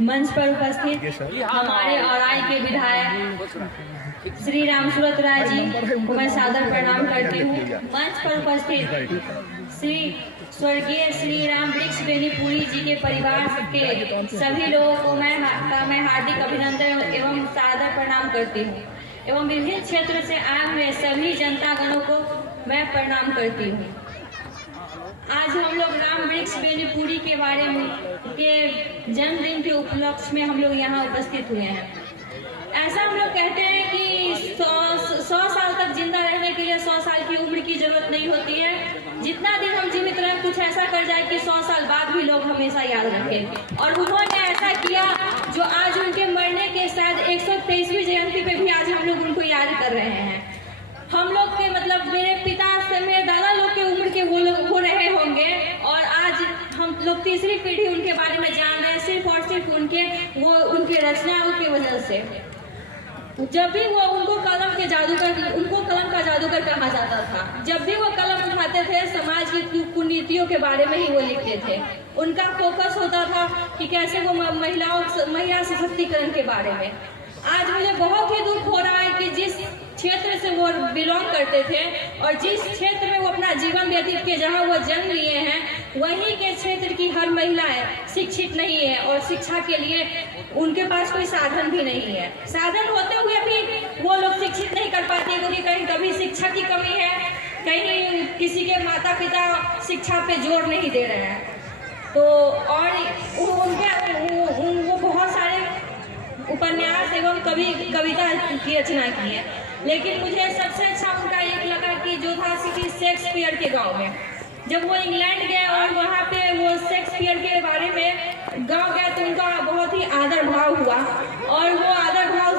मंच पर उपस्थित हमारे औराई के विधायक श्री राम सूरत राय जी को मैं सादर प्रणाम करती हूँ। मंच पर उपस्थित श्री स्वर्गीय श्री राम वृक्ष बेनीपुरी जी के परिवार के सभी लोगों को मैं हार्दिक अभिनंदन एवं सादर प्रणाम करती हूँ एवं विभिन्न क्षेत्र से आए हुए सभी जनता गणों को मैं प्रणाम करती हूँ। आज हम लोग राम वृक्ष बेनीपुरी के बारे में के जन्मदिन के उपलक्ष्य में हम लोग यहाँ उपस्थित हुए हैं। ऐसा हम लोग कहते हैं कि 100 साल तक जिंदा रहने के लिए 100 साल की उम्र की जरूरत नहीं होती है। जितना दिन हम जीवित रहें कुछ ऐसा कर जाए कि 100 साल बाद भी लोग हमेशा याद रखें। और उन्होंने ऐसा किया जो आज उनके मरने के शायद 123वीं जयंती पे भी आज हम लोग उनको याद कर रहे हैं। हम लोग के मतलब मेरे पिता से मेरे दादा लोग के उम्र के वो लोग हो रहे होंगे और आज हम लोग तीसरी पीढ़ी उनके बारे में जान रहे हैं सिर्फ और सिर्फ उनके रचनाओं की वजह से। जब भी वो उनको कलम का जादूगर कहा जाता था। जब भी वो कलम उठाते थे समाज की कुनीतियों के बारे में ही वो लिखते थे। उनका फोकस होता था कि कैसे वो महिला सशक्तिकरण के बारे में। आज मुझे बहुत ही दुख हो रहा है कि जिस क्षेत्र से वो बिलोंग करते थे और जिस क्षेत्र में वो अपना जीवन व्यतीत किए जहाँ वो जन्म लिए हैं वहीं के क्षेत्र की हर महिला शिक्षित नहीं है और शिक्षा के लिए उनके पास कोई साधन भी नहीं है। साधन होते हुए भी वो लोग शिक्षित नहीं कर पाते क्योंकि कहीं कभी शिक्षा की कमी है, कहीं किसी के माता पिता शिक्षा पे जोर नहीं दे रहे हैं। तो और वो बहुत सारे उपन्यास एवं कविता की रचना की है, लेकिन मुझे सबसे अच्छा उनका एक लगा कि जो था शेक्सपियर के गांव में। जब वो इंग्लैंड गए और वहाँ पे वो शेक्सपियर के बारे में गांव गए तो उनका बहुत ही आदर भाव हुआ और वो आदर भाव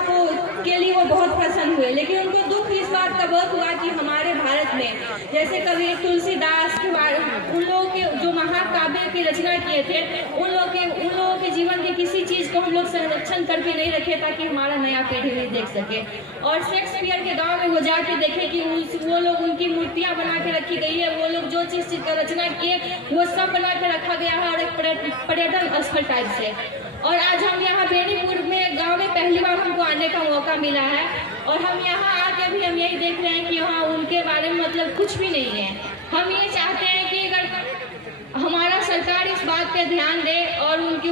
के लिए वो बहुत प्रसन्न हुए। लेकिन उनको दुख इस बात का बहुत हुआ कि हमारे भारत में जैसे कवि तुलसीदास के बारे उन लोगों के जो महाकाव्य की रचना किए थे उन लोगों के जीवन की किसी चीज़ को हम लोग संरक्षण करके नहीं रखे ताकि हमारा नया पीढ़ी भी देख सके। और शेक्सपियर के गांव में वो जाके देखे कि वो लोग उनकी मूर्तियां बना के रखी गई है, वो लोग जो चीज़ का रचना किए वो सब बना के रखा गया है और एक पर्यटन स्थल टाइप से। और आज हम यहाँ बेनीपुर में गांव में पहली बार हमको आने का मौका मिला है और हम यहाँ आके भी हम यही देख रहे हैं कि वहाँ उनके बारे में मतलब कुछ भी नहीं है। हम ये चाहते हैं कि अगर हमारा सरकार इस बात पे ध्यान दे और उनकी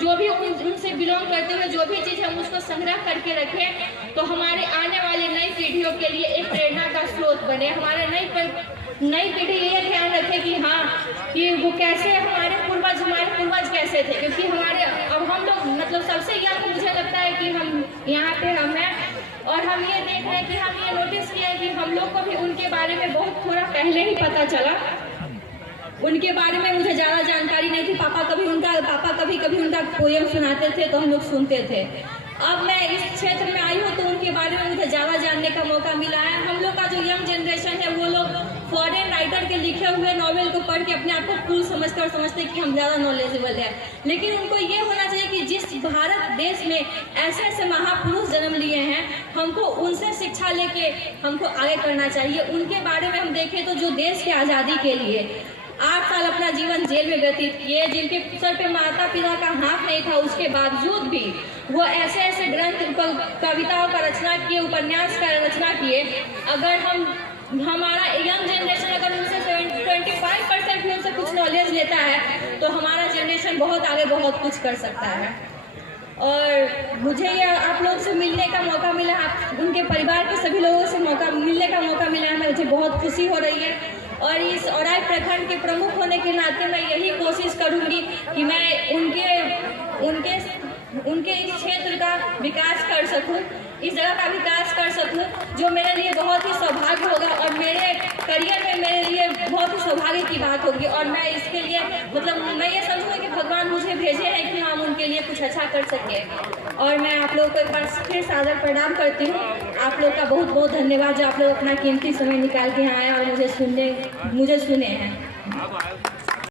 जो भी उनसे बिलोंग करते हुए जो भी चीज़ हम उसको संग्रह करके रखें तो हमारे आने वाली नई पीढ़ियों के लिए एक प्रेरणा का स्रोत बने। हमारे नई पीढ़ी ये ध्यान रखे कि हाँ कि वो कैसे हमारे पूर्वज कैसे थे, क्योंकि अब हम लोग मतलब सबसे यंग मुझे लगता है कि हम यहाँ पे हम हैं और हम ये देख रहे हैं कि हम ये नोटिस किया कि हम लोग को भी उनके बारे में बहुत थोड़ा पहले ही पता चला। उनके बारे में मुझे ज़्यादा जानकारी नहीं थी। पापा कभी उनका पोयम सुनाते थे तो हम लोग सुनते थे। अब मैं इस क्षेत्र में आई हूँ तो उनके बारे में मुझे ज़्यादा जानने का मौका मिला है। हम लोग का जो यंग जनरेशन है वो लोग फॉरेन राइटर के लिखे हुए नॉवेल को पढ़ के अपने आप को कूल समझते कि हम ज़्यादा नॉलेजेबल है। लेकिन उनको ये होना चाहिए कि जिस भारत देश में ऐसे ऐसे महापुरुष जन्म लिए हैं हमको उनसे शिक्षा लेके हमको आगे करना चाहिए। उनके बारे में हम देखें तो जो देश की आज़ादी के लिए 8 साल अपना जीवन जेल में व्यतीत किए, जिनके सर पे माता पिता का हाथ नहीं था उसके बावजूद भी वो ऐसे ग्रंथ कविताओं का रचना किए, उपन्यास का रचना किए। अगर हमारा यंग जनरेशन अगर उनसे 25% भी उनसे कुछ नॉलेज लेता है तो हमारा जनरेशन बहुत आगे बहुत कुछ कर सकता है। और मुझे ये आप लोग से मिलने का मौका मिला, उनके परिवार के सभी लोगों से मिलने का मौका मिला है, मुझे बहुत खुशी हो रही है। और इस औराई प्रखंड के प्रमुख होने के नाते मैं यही कोशिश करूंगी कि मैं उनके इस क्षेत्र का विकास कर सकूं, इस जगह का विकास कर सकूं, जो मेरे लिए बहुत ही सौभाग्य होगा और मेरे करियर में मेरे लिए बहुत ही सौभाग्य की बात होगी। और मैं इसके लिए मतलब मैं ये समझूंगा कि भगवान मुझे भेजे हैं कि हम उनके लिए कुछ अच्छा कर सकें। और मैं आप लोगों को एक बार फिर सादर प्रणाम करती हूँ। आप लोग का बहुत बहुत धन्यवाद जो आप लोग अपना कीमती समय निकाल के यहाँ आए और मुझे सुने हैं।